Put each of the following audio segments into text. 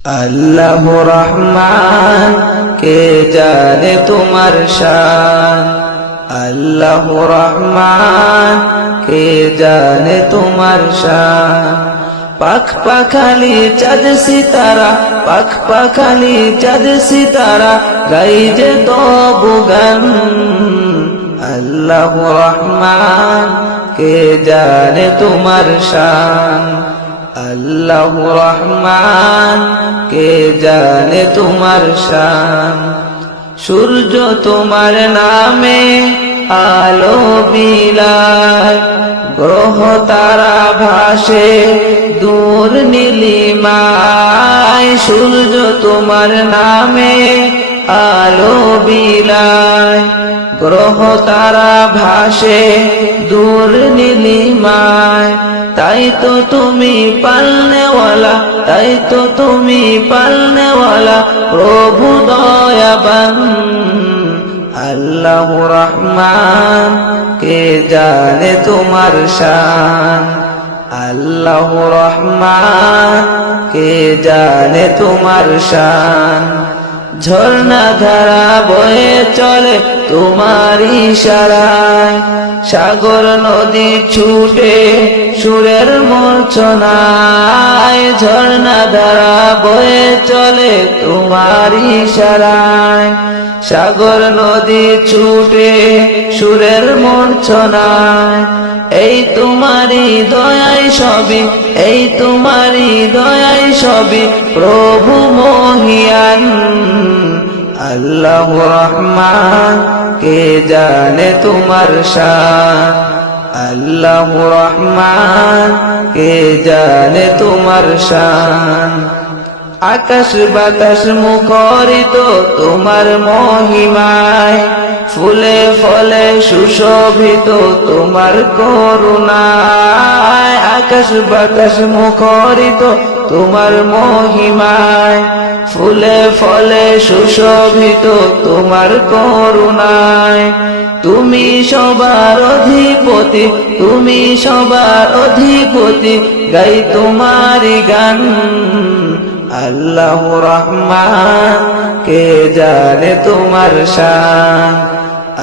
আল্লাহ রহমান কে জানে তোমার শান, আল্লাহ রহমান কে জানে তোমার শান। পাখ পাখালি চাঁদ সিতারা, পাখ পাখালি চাঁদ সিতারা গাই যে তবু গান। আল্লাহ রহমান কে জানে তোমার শান, আল্লাহ রহমান কে জানে তোমার শান। সূর্য তোমার নামে আলো বিলায়, গ্রহ তারা ভাসে দূর নীলিমায়। সূর্য তোমার নামে আলো বিলায়, গ্রহ তারা ভাসে দূর নীলিমায়। তাই তো তুমি পালনেওয়ালা, তাই তো তুমি পালনেওয়ালা প্রভু দয়াবান। আল্লাহ রহমান কে জানে তোমার শান, আল্লাহ রহমান কে জানে তোমার শান। ঝর্ণা ধারা বয়ে চলে তোমার ইশারায়, সাগর নদী ছুটে সুরের মূর্ছনায়। ঝর্ণা ধারা বয়ে চলে তোমার ইশারায়, সাগর নদী ছুটে সুরের মূর্ছনায়। এই তোমারি দয়াই সবই, এই তোমারি দয়াই সবই প্রভু মহিয়ান। আল্লাহ রহমান কে জানে তোমার শান, আল্লাহ রহমান কে জানে তোমার শান। আকাশ বাতাস মুখরিত তোমার মহিমায়, ফুলে ফলে সুশোভিত তোমার করুণায়। আকাশ বাতাস মুখরিত তোমার মহিমায়, ফুলে ফলে সুশোভিত তোমার করুণায়। তুমি সবার অধিপতি, তুমি সবার অধিপতি, গাই তোমারি গান। আল্লাহ রহমান কে জানে তোমার শান,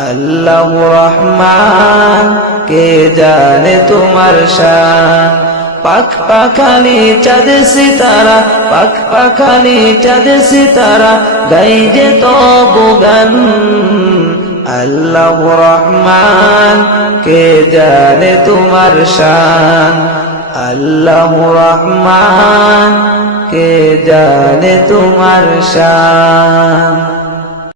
আল্লাহ রহমান কে জানে তোমার শান। পাখ পাখালি চাঁদ সিতারা, পাখ পাখালি চাঁদ সিতারা গাই যে তবু গান। আল্লাহ রহমান কে জানে তোমার শান, আল্লাহ রহমান কে জানে তোমার শান।